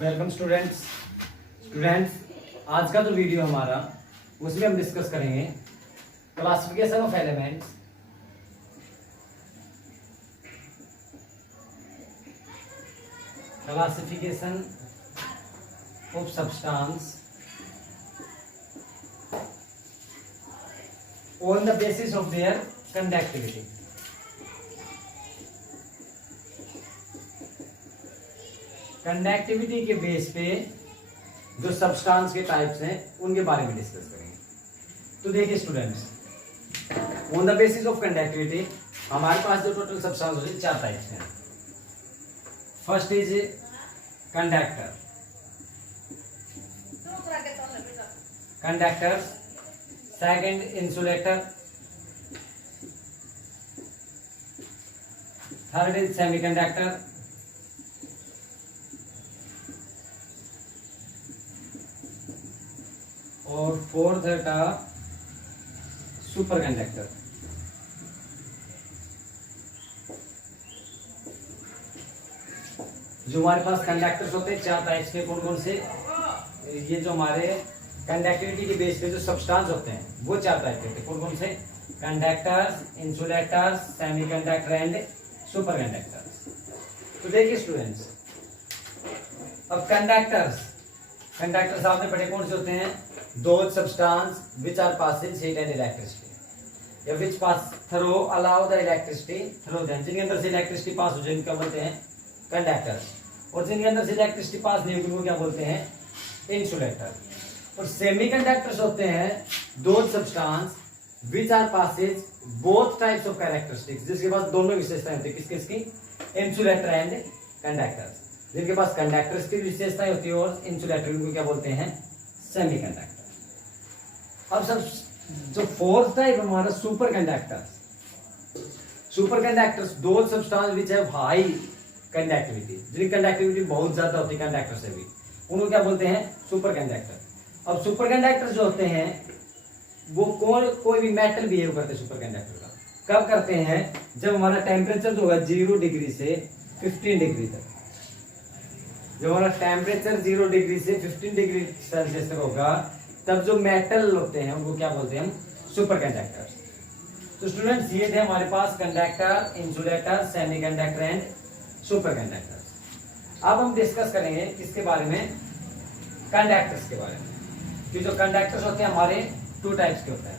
Welcome students. आज का जो वीडियो हमारा उसमें हम डिस्कस करेंगे classification of elements, classification of substance on the basis of their conductivity. Conductivity के बेस पे जो सब्सटेंस के टाइप्स हैं उनके बारे में डिस्कस करेंगे। तो देखिए students, on the basis of conductivity हमारे पास जो टोटल सब्सटेंस होते हैं 4 टाइप्स हैं। First is conductor, second insulator, third is semiconductor, और फोर्थ का सुपर कंडक्टर। जो हमारे पास कंडक्टर्स होते हैं 4 टाइप्स के, कौन कौन से? ये जो हमारे कंडक्टिविटी के बेस पे जो सब्सटेंस होते हैं वो 4 टाइप के, कौन कौन से? Conductors, insulators, semiconductor and super conductors. तो देखिए स्टूडेंट्स, अब कंडक्टर्स आपने पढ़े कौन से होते हैं? Those substance which are passing heat and electricity या which pass through allow the electricity through them, जिनके अंदर से इलेक्ट्रिसिटी पास हो जाए इनको क्या बोलते हैं? कंडक्टर्स। और जिनके अंदर से इलेक्ट्रिसिटी पास नहीं होगी वो क्या बोलते हैं? इंसुलेटर। और सेमीकंडक्टर्स होते हैं those substance which are passes both types of characteristics, जिसके पास दोनों विशेषताएं होती है। किसकी? Insulator and conductors. जिनके पास कंडक्टर्स की विशेषताएं होती है और इंसुलेटर, उनको क्या बोलते हैं? सेमीकंडक्टर। अब सब जो फोर्थ टाइप हमारा सुपर कंडक्टर्स दो substance which have high conductivity, जिनकी कंडक्टिविटी बहुत ज्यादा होती है कंडक्टर से भी, उनको क्या बोलते हैं? Super conductor. अब सुपर कंडक्टर जो होते हैं वो कोई भी मेटल बिहेव करते हैं सुपर कंडक्टर का। कब करते हैं? जब हमारा टेम्परेचर जो होगा 0 डिग्री से 15 डिग्री तक, जब हमारा टेम्परेचर 0 डिग्री से 15 डिग्री सेल्सियस तक होगा, तब जो मेटल होते हैं उनको क्या बोलते हैं? हम सुपर कंडक्टर्स। तो स्टूडेंट्स, ये थे हमारे पास conductor, insulator, semiconductor and superconductors. अब हम डिस्कस करेंगे किसके बारे में? कंडक्टर्स के बारे में। कि जो कंडक्टर्स होते हैं हमारे 2 टाइप्स के होते हैं।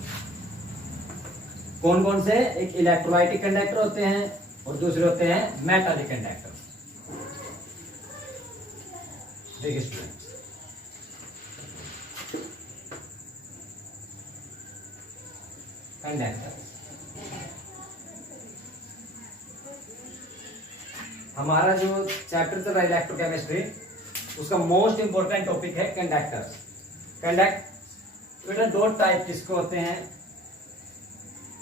कौन कौन से? एक इलेक्ट्रोलाइटिक कंडक्टर होते हैं और दूसरे होते हैं मेटालिक कंडक्टर। देखिए स्टूडेंट्स, कंडक्टर हमारा जो चैप्टर चल रहा है इलेक्ट्रोकेमिस्ट्री, उसका मोस्ट इंपोर्टेंट टॉपिक है कंडक्टर्स। कंडक्टर 2 टाइप किसको होते हैं?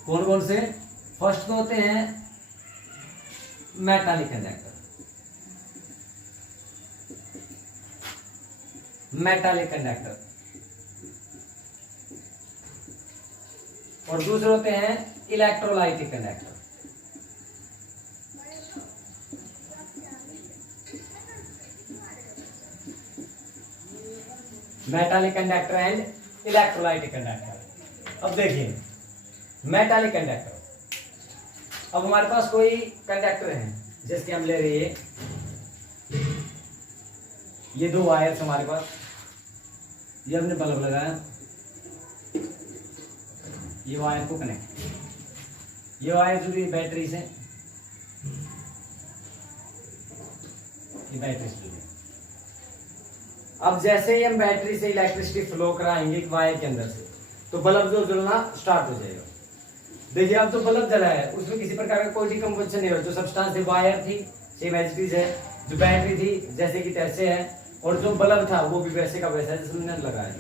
कौन कौन से? फर्स्ट तो होते हैं मेटालिक कंडक्टर, और दूसरे होते हैं electrolytic conductor. Metallic conductor and electrolytic conductor. अब देखिए मेटालिक कंडक्टर, अब हमारे पास कोई कंडक्टर है, जैसे हम ले रहे हैं ये 2 वायर्स हमारे पास, ये हमने बल्ब लगाया, ये वायर को कनेक्ट, ये वायर जुड़ी बैटरी से, ये बैटरी से जुड़ी। अब जैसे ही हम बैटरी से इलेक्ट्रिसिटी फ्लो कराएंगे वायर के अंदर से, तो बल्ब जो जलना स्टार्ट हो जाएगा। देखिए अब जो बल्ब जला है उसमें किसी प्रकार का कोई डिकम्पोजिशन नहीं हो, जो सब्सटेंस है वायर थी सेम एज इट है, जो बैटरी थी जैसे कि तैसे है, और जो बल्ब था वो भी वैसे का वैसा है जैसे हमने लगाया।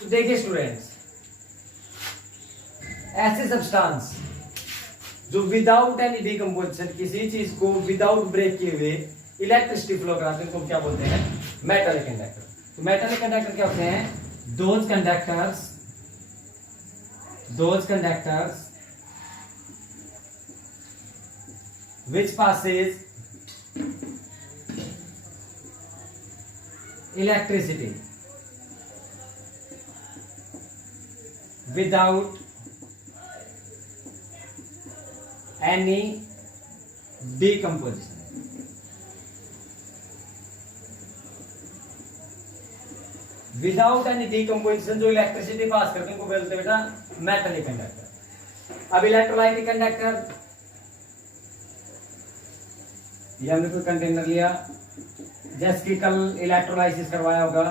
तो देखिए स्टूडेंट्स, ऐसे सब्सटेंस जो विदाउट एनी डिकम्पोजिशन, किसी चीज को विदाउट ब्रेक किए हुए इलेक्ट्रिसिटी फ्लो कराते हैं, उनको क्या बोलते हैं? Metallic conductor. तो मेटालिक कंडक्टर क्या होते हैं? Those conductors which passes electricity without any decomposition. Without any decomposition जो इलेक्ट्रिसिटी पास करते हैं उनको बोलते हैं बेटा मेटलिक कंडक्टर। अब इलेक्ट्रोलाइटिक कंडक्टर, ये हमने कोई कंटेनर लिया, जैसे कि कल इलेक्ट्रोलाइसिस करवाया होगा,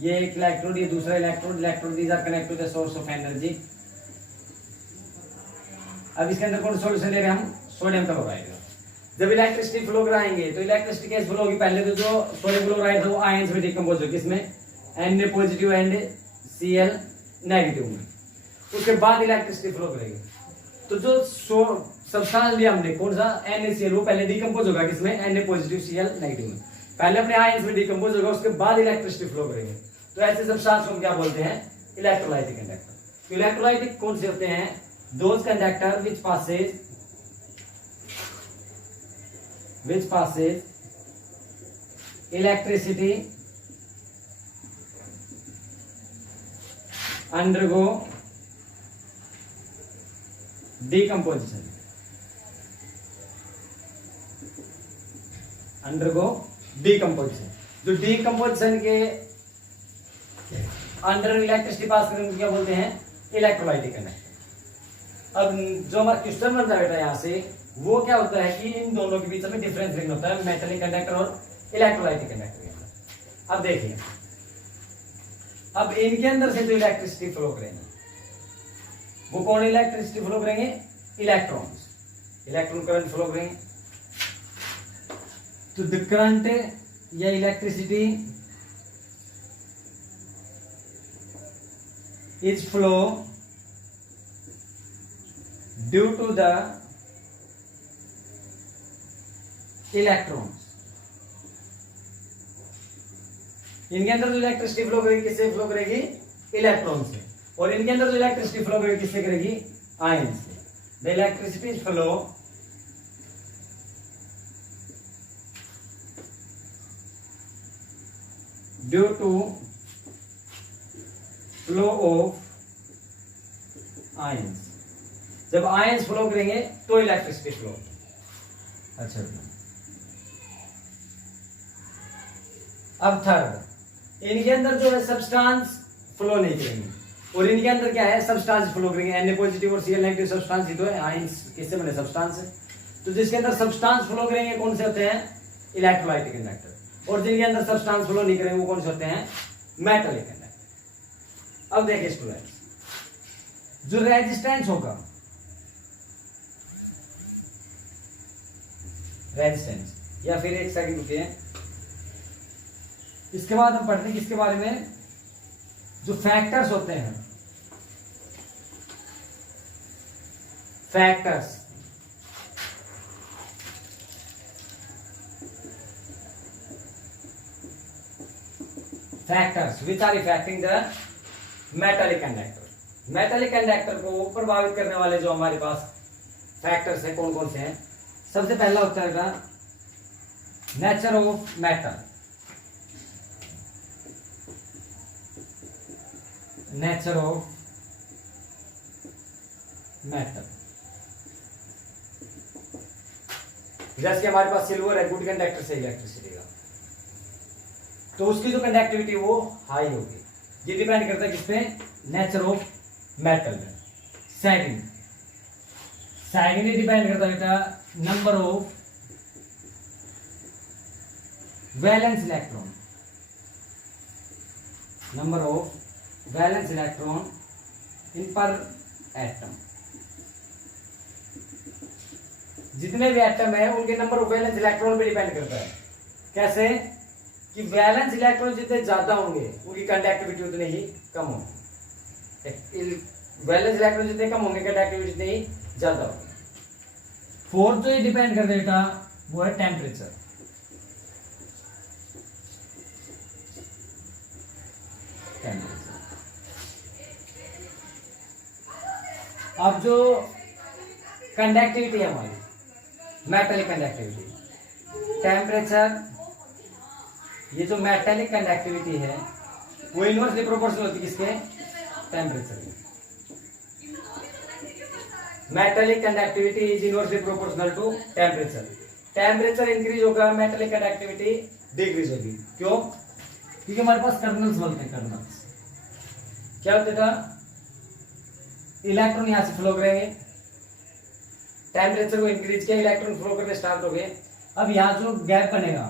ये एक इलेक्ट्रोड, ये दूसरा electrode, electrode these are connect to the source of energy. अब इसके अंदर कौन सॉल्यूशन ले रहे हैं हम, सोडियम क्लोराइड। जब इलेक्ट्रिसिटी फ्लो कराएंगे तो इलेक्ट्रिसिटी कैसे फ्लो होगी, पहले तो जो सोडियम क्लोराइड था वो आयंस में डिकम्पोज होगी, किसमें, Na positive and Cl negative में। उसके बाद इलेक्ट्रिसिटी फ्लो करेगी। तो जो सब्सटेंस लिया हमने कौन सा, NaCl, वो पहले डिकम्पोज होगा किसमें, Na पॉजिटिव Cl नेगेटिव में। पहले अपने आयंस में डिकम्पोज होगा, उसके बाद इलेक्ट्रिसिटी फ्लो करेंगे। तो ऐसे सब्सटेंस को क्या बोलते हैं, इलेक्ट्रोलाइटिक कंडक्टर। इलेक्ट्रोलाइटिक कौन से होते हैं, those conductor which passes electricity undergo decomposition, जो डीकम्पोजिशन के अंडर इलेक्ट्रिसिटी पास करने को क्या बोलते हैं, इलेक्ट्रोलाइटिक कंडक्टर। अब जो हमारा क्वेश्चन बनता है बेटा यहाँ से, वो क्या होता है कि इन दोनों के बीच में डिफरेंस होता है, मेटलिक कंडक्टर और इलेक्ट्रोलाइटिक कंडक्टर के अंदर। अब देखिए, अब इनके अंदर से जो इलेक्ट्रिसिटी फ्लो करेंगे वो कौन इलेक्ट्रिसिटी फ्लो करेंगे, इलेक्ट्रॉन्स, इलेक्ट्रॉन करंट फ्लो करेंगे। तो द करंट या electricity is flow due to the electrons. इनके अंदर जो इलेक्ट्रिसिटी फ्लो करेगी किससे फ्लो करेगी, इलेक्ट्रॉन से। और इनके अंदर जो इलेक्ट्रिसिटी फ्लो करेगी किससे करेगी, आयन से। The electricity flow due to flow of ions. जब आयंस फ्लो करेंगे तो इलेक्ट्रिसिटी फ्लो। अच्छा, अब थर्ड, इनके अंदर जो है सब्सटेंस फ्लो नहीं करेंगे, और इनके अंदर क्या है, सब्सटेंस फ्लो करेंगे। Na पॉजिटिव और Cl नेगेटिव सब्सटेंस ही तो है, आयंस किससे बने, सब्सटेंस है। तो जिसके अंदर सब्सटेंस फ्लो करेंगे कौन से होते हैं, इलेक्ट्रोलाइटिक कंडक्टर। और जिनके अंदर सब्सटेंस फ्लो नहीं करेंगे वो कौन से होते हैं, मेटलिक कंडक्टर। अब देखिए स्टूडेंट्स, जो रेजिस्टेंस होगा, रेजिस्टेंस, या फिर एक सेकंड रुकिए, इसके बाद हम पढ़ते हैं किसके बारे में, जो फैक्टर्स होते हैं, factors. Factors which are affecting the metallic conductor. Metallic conductor को प्रभावित करने वाले जो हमारे पास फैक्टर्स है कौन कौन से हैं। सबसे पहला होता है nature of metal, nature of metal. जैसे कि हमारे पास सिल्वर है, गुड कंडक्टर से इलेक्ट्रिसिटी का, तो उसकी जो कंडक्टिविटी वो हाई होगी। ये डिपेंड करता है किस पे, नेचर ऑफ मेटल में। सेकंड, सेकंड ये डिपेंड करता है बेटा number of valence electron, number of valence electron in पर एटम। जितने भी एटम है उनके नंबर ऑफ वैलेंस इलेक्ट्रॉन पे डिपेंड करता है। कैसे कि वैलेंस इलेक्ट्रॉन जितने ज्यादा होंगे उनकी कंडक्टिविटी उतनी ही कम होगी, वैलेंस इलेक्ट्रॉन जितने कम होंगे कंडक्टिविटी उतनी ही ज्यादा होगी। फोर्थ जो ये डिपेंड करता है बेटा वो है टेम्परेचर। अब जो कंडक्टिविटी है हमारी मेटल कंडक्टिविटी, टेम्परेचर ये जो मेटालिक कंडक्टिविटी है वो इनवर्सली प्रोपोर्शनल होती है किसके? टेम्परेचर के। Metallic conductivity is inversely proportional to temperature. Temperature increase होगा, मेटालिक कंडक्टिविटी डिक्रीज होगी। क्यों? क्योंकि हमारे पास कर्नल्स बोलते हैं। कर्नल्स क्या होते था? इलेक्ट्रॉन यहां से फ्लो करेंगे, टेम्परेचर को इंक्रीज किया, इलेक्ट्रॉन फ्लो करने स्टार्ट हो गए। अब यहाँ जो गैप बनेगा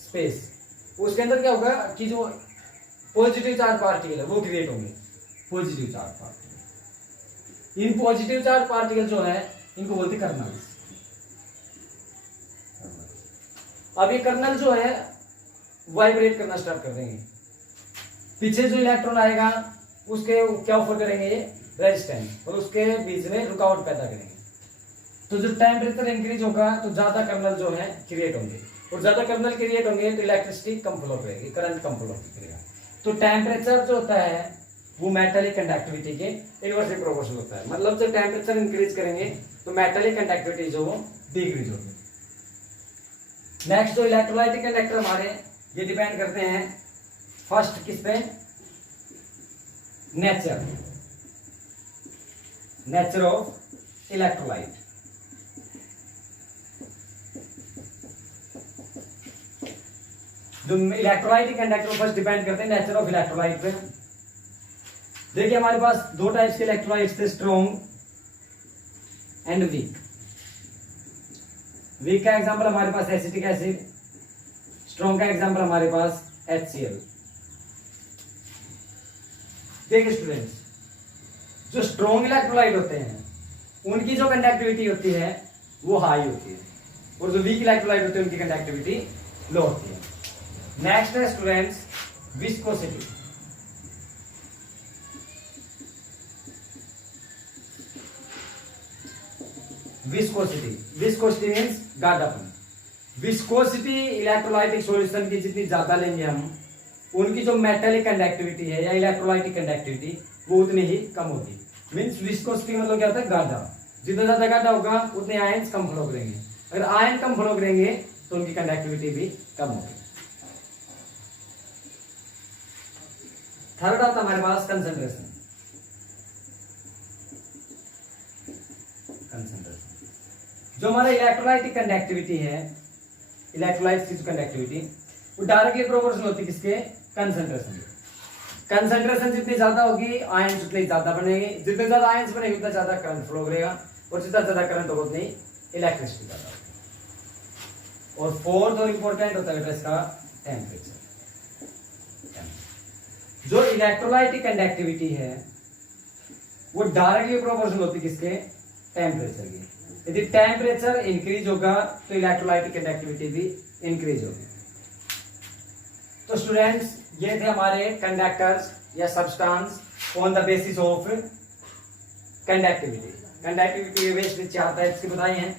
स्पेस, उसके अंदर क्या होगा कि जो पॉजिटिव चार्ज पार्टिकल है वो क्रिएट होंगे। Positive charge particle, in positive charge particle जो है इनको बोलते कर्नल्स। अब ये कर्नल जो है वाइब्रेट करना स्टार्ट कर देंगे। पीछे जो इलेक्ट्रॉन आएगा उसके क्या ऑफर करेंगे? ये रेजिस्टेंस, और उसके बीच में रुकावट पैदा करेंगे। तो जो टेम्परेचर इंक्रीज होगा तो ज्यादा कर्नल जो है क्रिएट होंगे, और ज्यादा कर्नल क्रिएट होंगे तो इलेक्ट्रिसिटी कम फ्लो करेगी, करंट कम फ्लो करेगा। तो टेम्परेचर जो होता है वो मेटालिक कंडक्टिविटी के इनवर्सली प्रोपोर्शनल होता है। मतलब जब टेम्परेचर इंक्रीज करेंगे तो मेटालिक कंडक्टिविटी जो वो डिक्रीज होगी। नेक्स्ट जो इलेक्ट्रोलाइटिक कंडक्टर हमारे ये डिपेंड करते हैं फर्स्ट किस पे? Nature of electrolyte. जो इलेक्ट्रोलाइटिक कंडक्टर फर्स्ट डिपेंड करते हैं नेचर ऑफ इलेक्ट्रोलाइट पे। देखिए हमारे पास दो टाइप्स के इलेक्ट्रोलाइट्स थे, स्ट्रॉन्ग एंड वीक। वीक का एग्जांपल हमारे पास एसिटिक एसिड, स्ट्रॉन्ग का एग्जांपल हमारे पास HCl। देखिए स्टूडेंट्स, जो स्ट्रॉन्ग इलेक्ट्रोलाइट होते हैं उनकी जो कंडक्टिविटी होती है वो हाई होती है, और जो वीक इलेक्ट्रोलाइट होते हैं उनकी कंडक्टिविटी लो होती है। नेक्स्ट है स्टूडेंट्स विस्कोसिटी। विस्कोसिटी मीन्स गाढ़ापन। विस्कोसिटी इलेक्ट्रोलाइटिक सॉल्यूशन की जितनी ज्यादा लेंगे हम, उनकी जो मेटालिक कंडक्टिविटी है या इलेक्ट्रोलाइटिक कंडक्टिविटी वो उतनी ही कम होगी। मीन्स विस्कोसिटी मतलब क्या होता है? गाढ़ा। जितना ज्यादा गाढ़ा होगा उतने आयंस कम फ्लो करेंगे। अगर आयन कम फ्लो करेंगे तो उनकी कंडक्टिविटी भी कम होगी। थर्ड आता हमारे पास कंसंट्रेशन। जो हमारा इलेक्ट्रोलाइटिक कंडक्टिविटी है, इलेक्ट्रोलाइट की कंडक्टिविटी वो डायरेक्टली प्रोपोर्शनल होती है किसके? कंसंट्रेशन। कंसंट्रेशन जितनी ज्यादा होगी आयंस उतने ज्यादा बनेंगे, जितने ज्यादा आयंस बनेंगे उतना ज्यादा करंट फ्लो करेगा, और जितना ज्यादा करंट होगा उतनी इलेक्ट्रिसिटी ज्यादा होगी। और फोर्थ और इंपॉर्टेंट होता है इसका टेम्परेचर। जो इलेक्ट्रोलाइटिक कंडक्टिविटी है वो डायरेक्टली प्रोपोर्शनल होती है किसके? टेम्परेचर की। यदि टेम्परेचर इंक्रीज होगा तो इलेक्ट्रोलाइटिक कंडक्टिविटी भी इंक्रीज होगी। तो स्टूडेंट्स ये थे हमारे कंडक्टर्स या substance on the basis of conductivity. Conductivity based 4 types की बताई हैं।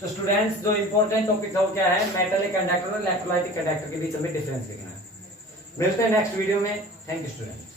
तो स्टूडेंट्स जो इंपॉर्टेंट टॉपिक था वो क्या है? मेटलिक कंडक्टर और इलेक्ट्रोलाइटिक कंडक्टर के बीच हमें डिफरेंस देखना है। मिलते हैं नेक्स्ट वीडियो में। Thank you student.